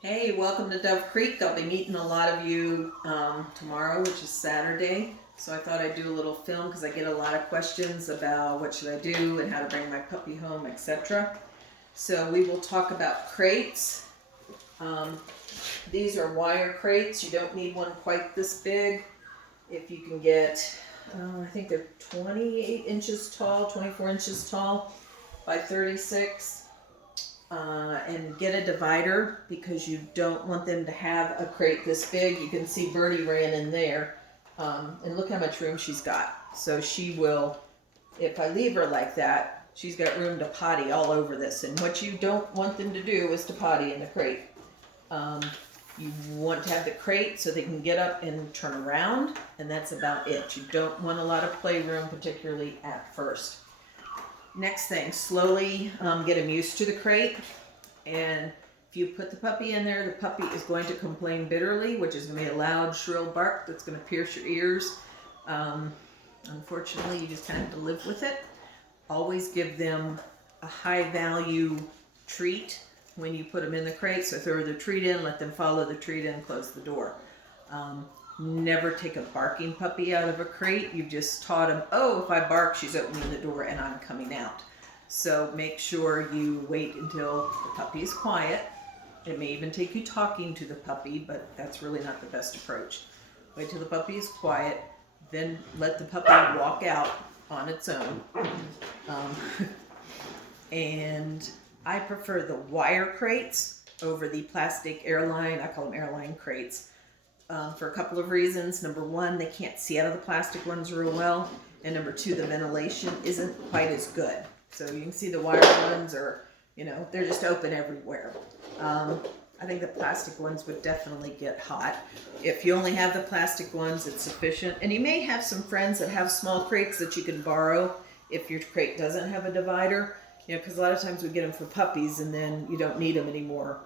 Hey, welcome to Dove Creek. I'll be meeting a lot of you tomorrow, which is Saturday. So I thought I'd do a little film because I get a lot of questions about what should I do and how to bring my puppy home, etc. So we will talk about crates. Um, these are wire crates. You don't need one quite this big. If you can get, I think they're 28 inches tall, 24 inches tall by 36. And get a divider because you don't want them to have a crate this big. You can see Birdie ran in there, and look how much room she's got. So she will, if I leave her like that, she's got room to potty all over this. And what you don't want them to do is to potty in the crate. You want to have the crate so they can get up and turn around, and that's about it. You don't want a lot of playroom, particularly at first. Next thing, slowly get them used to the crate. And if you put the puppy in there, the puppy is going to complain bitterly, which is going to be a loud, shrill bark that's going to pierce your ears. Unfortunately, you just kind of have to live with it. Always give them a high value treat when you put them in the crate. So throw the treat in, let them follow the treat in, close the door. Never take a barking puppy out of a crate. You've just taught them, oh, if I bark, she's opening the door and I'm coming out. So make sure you wait until the puppy is quiet. It may even take you talking to the puppy, but that's really not the best approach. Wait till the puppy is quiet, then let the puppy walk out on its own. And I prefer the wire crates over the plastic airline, I call them airline crates. For a couple of reasons. Number one, they can't see out of the plastic ones real well. And number two, the ventilation isn't quite as good. So you can see the wire ones are, they're just open everywhere. I think the plastic ones would definitely get hot. If you only have the plastic ones, it's sufficient. And you may have some friends that have small crates that you can borrow if your crate doesn't have a divider. Because a lot of times we get them for puppies and then you don't need them anymore,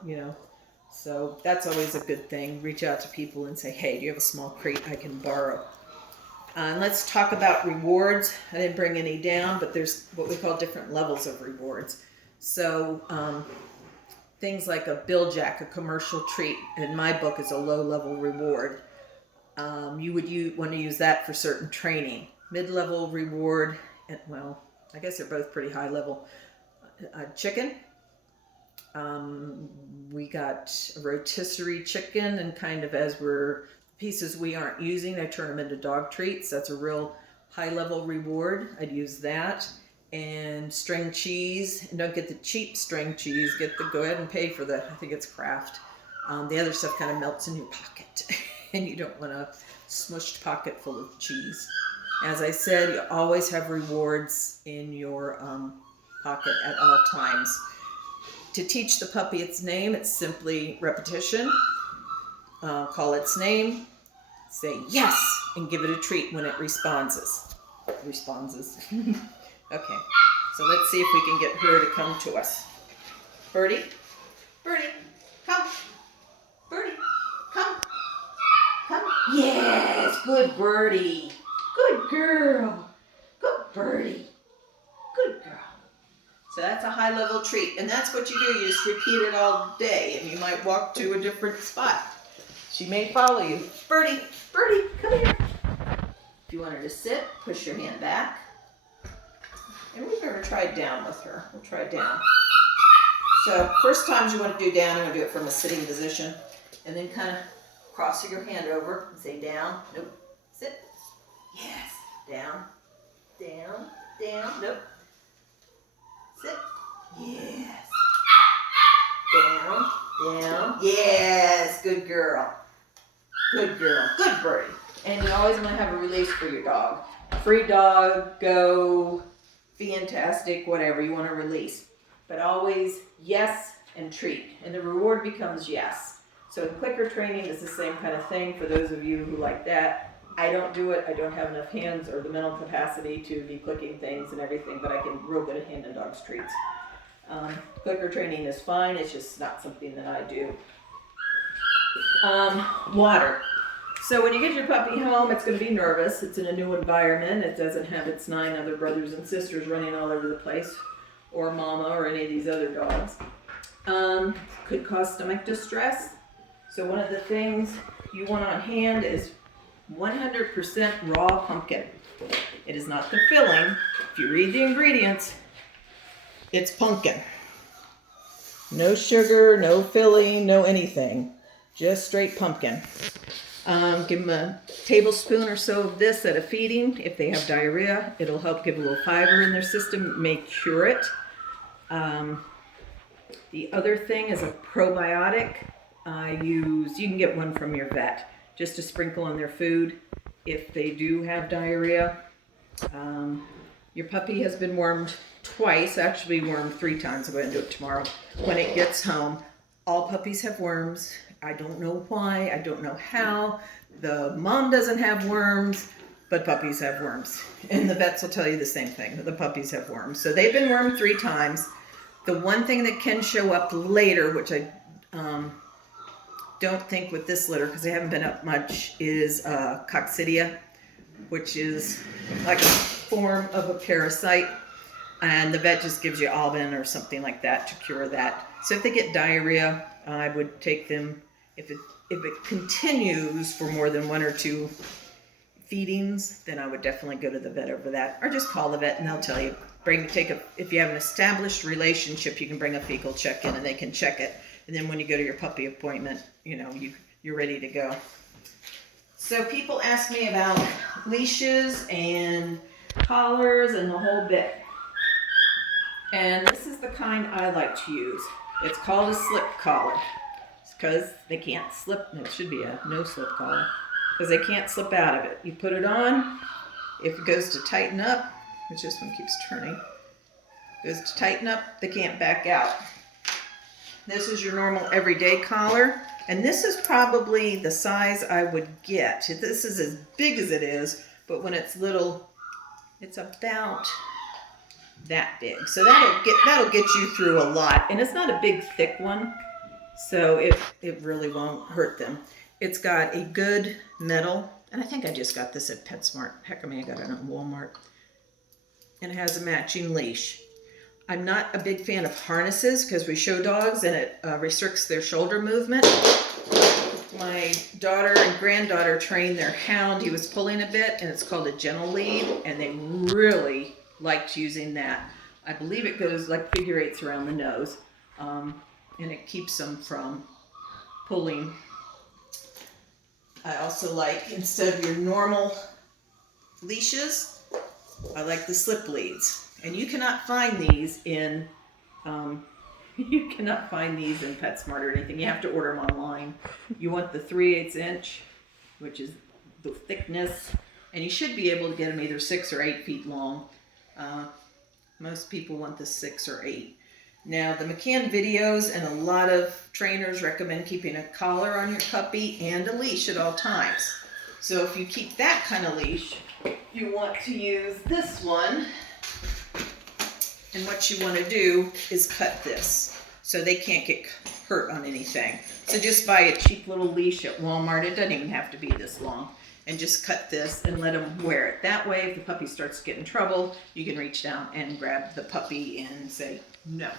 So that's always a good thing. Reach out to people and say, hey, do you have a small crate I can borrow? And let's talk about rewards. I didn't bring any down, but there's what we call different levels of rewards. So things like a Bill Jack, a commercial treat, in my book is a low-level reward. You would want to use that for certain training. Mid-level reward, I guess they're both pretty high level. Chicken. We got a rotisserie chicken, and kind of as we're pieces we aren't using, I turn them into dog treats. That's a real high level reward. I'd use that. And string cheese. And don't get the cheap string cheese. Go ahead and pay for the, I think it's Kraft. The other stuff kind of melts in your pocket, and you don't want a smushed pocket full of cheese. As I said, you always have rewards in your pocket at all times. To teach the puppy its name, it's simply repetition. Call its name, say yes, and give it a treat when it responds. Okay, so let's see if we can get her to come to us. Birdie, come. Birdie, come. Yes, good Birdie. Good girl. Good Birdie. Good girl. So that's a high-level treat, and that's what you do. You just repeat it all day, and you might walk to a different spot. She may follow you. Birdie, come here. If you want her to sit, push your hand back. And we've never tried down with her. We'll try down. So first times you want to do down, you want to do it from a sitting position, and then kind of cross your hand over and say down. Nope. Sit. Yes. Down. Nope. Sit. Yes. Down. Yes. Good girl. Good Birdie. And you always want to have a release for your dog. Free dog, go, fantastic, whatever you want to release. But always yes and treat. And the reward becomes yes. So in clicker training, it's the same kind of thing for those of you who like that. I don't do it. I don't have enough hands or the mental capacity to be clicking things and everything, but I can real good at handing dogs treats. Clicker training is fine. It's just not something that I do. Water. So when you get your puppy home, it's going to be nervous. It's in a new environment. It doesn't have its 9 other brothers and sisters running all over the place, or mama, or any of these other dogs. Could cause stomach distress. So one of the things you want on hand is 100% raw pumpkin. It is not the filling. If you read the ingredients, it's pumpkin. No sugar, no filling, no anything. Just straight pumpkin. Give them a tablespoon or so of this at a feeding. If they have diarrhea, it'll help give a little fiber in their system, may cure it. The other thing is a probiotic. You can get one from your vet, just to sprinkle on their food if they do have diarrhea. Your puppy has been wormed twice, actually wormed 3 times. I'm going to do it tomorrow when it gets home. All puppies have worms. I don't know why, I don't know how. The mom doesn't have worms, but puppies have worms. And the vets will tell you the same thing, that the puppies have worms. So they've been wormed 3 times. The one thing that can show up later, which I don't think with this litter, because they haven't been up much, is coccidia, which is like a form of a parasite. And the vet just gives you Albin or something like that to cure that. So if they get diarrhea, I would take them. If it continues for more than 1 or 2 feedings, then I would definitely go to the vet over that, or just call the vet and they'll tell you. If you have an established relationship, you can bring a fecal check in and they can check it. And then when you go to your puppy appointment, you're ready to go. So people ask me about leashes and collars and the whole bit. And this is the kind I like to use. It's called a slip collar. It's because they can't slip. It should be a no slip collar, because they can't slip out of it. You put it on. If it goes to tighten up, which this one keeps turning, goes to tighten up, they can't back out. This is your normal everyday collar. And this is probably the size I would get. This is as big as it is, but when it's little, it's about that big. So that'll get you through a lot. And it's not a big thick one, so it really won't hurt them. It's got a good metal, and I think I just got this at PetSmart. Heck, I may have got it at Walmart. And it has a matching leash. I'm not a big fan of harnesses because we show dogs and it restricts their shoulder movement. My daughter and granddaughter trained their hound. He was pulling a bit, and it's called a gentle lead, and they really liked using that. I believe it goes like figure 8s around the nose, and it keeps them from pulling. I also like, instead of your normal leashes, I like the slip leads. And you cannot find these in PetSmart or anything. You have to order them online. You want the 3/8 inch, which is the thickness, and you should be able to get them either 6 or 8 feet long. Most people want the 6 or 8. Now, the McCann videos and a lot of trainers recommend keeping a collar on your puppy and a leash at all times. So if you keep that kind of leash, you want to use this one. And what you want to do is cut this so they can't get hurt on anything. So just buy a cheap little leash at Walmart. It doesn't even have to be this long. And just cut this and let them wear it. That way, if the puppy starts to get in trouble, you can reach down and grab the puppy and say no.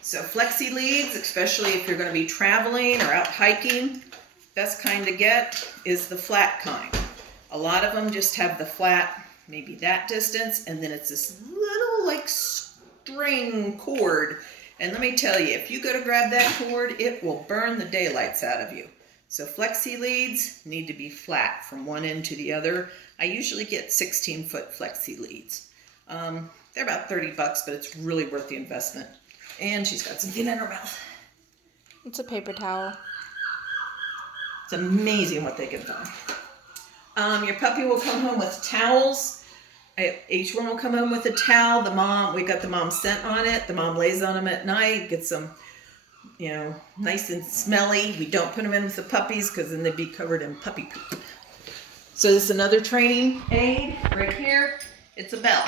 So flexi leads, especially if you're going to be traveling or out hiking, best kind to get is the flat kind. A lot of them just have the flat, maybe that distance, and then it's this little like string cord. And let me tell you, if you go to grab that cord, it will burn the daylights out of you. So flexi leads need to be flat from one end to the other. I usually get 16-foot flexi leads. They're about $30, but it's really worth the investment. And she's got something in her mouth. It's a paper towel. It's amazing what they can find. Your puppy will come home with towels. Each one will come home with a towel. We got the mom scent on it. The mom lays on them at night, gets them, nice and smelly. We don't put them in with the puppies because then they'd be covered in puppy poop. So this is another training aid right here. It's a bell.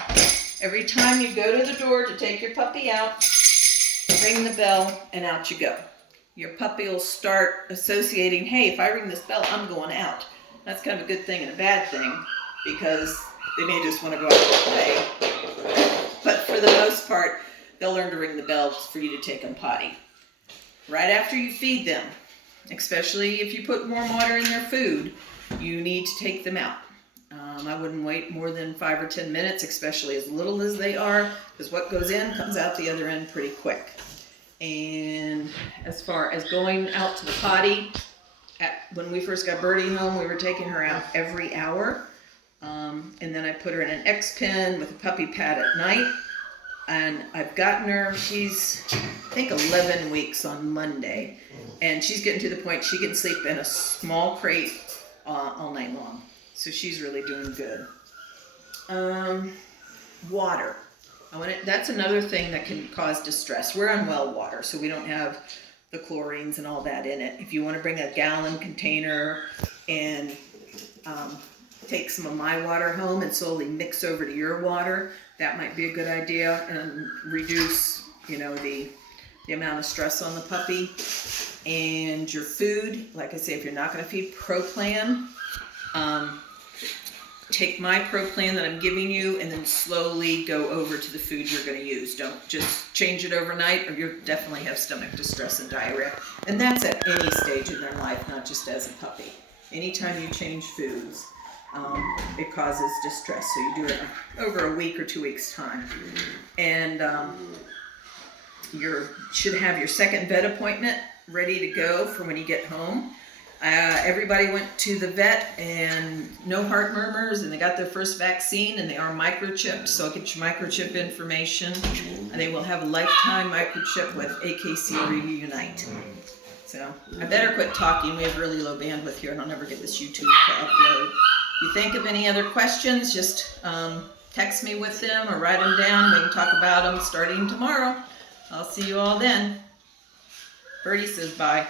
Every time you go to the door to take your puppy out, ring the bell and out you go. Your puppy will start associating, hey, if I ring this bell, I'm going out. That's kind of a good thing and a bad thing because they may just want to go out and play. But for the most part, they'll learn to ring the bell for you to take them potty. Right after you feed them, especially if you put warm water in their food, you need to take them out. I wouldn't wait more than 5 or 10 minutes, especially as little as they are, because what goes in comes out the other end pretty quick. And as far as going out to the potty, when we first got Birdie home, we were taking her out every hour. And then I put her in an X-Pen with a puppy pad at night. And I've gotten her, she's, I think, 11 weeks on Monday. And she's getting to the point she can sleep in a small crate all night long. So she's really doing good. Water. That's another thing that can cause distress. We're on well water, so we don't have the chlorines and all that in it. If you want to bring a gallon container and take some of my water home and slowly mix over to your water, that might be a good idea, and reduce, the amount of stress on the puppy. And your food, like I say, if you're not going to feed ProPlan, take my ProPlan that I'm giving you and then slowly go over to the food you're going to use. Don't just change it overnight, or you'll definitely have stomach distress and diarrhea. And that's at any stage in their life, not just as a puppy. Anytime you change foods, it causes distress. So you do it over a week or 2 weeks' time. And you should have your second vet appointment ready to go for when you get home. Everybody went to the vet and no heart murmurs, and they got their first vaccine, and they are microchipped, so I'll get your microchip information, and they will have a lifetime microchip with AKC Reunite. So I better quit talking. We have really low bandwidth here, and I'll never get this YouTube to upload. If you think of any other questions, just text me with them or write them down. We can talk about them starting tomorrow. I'll see you all then. Birdie says bye.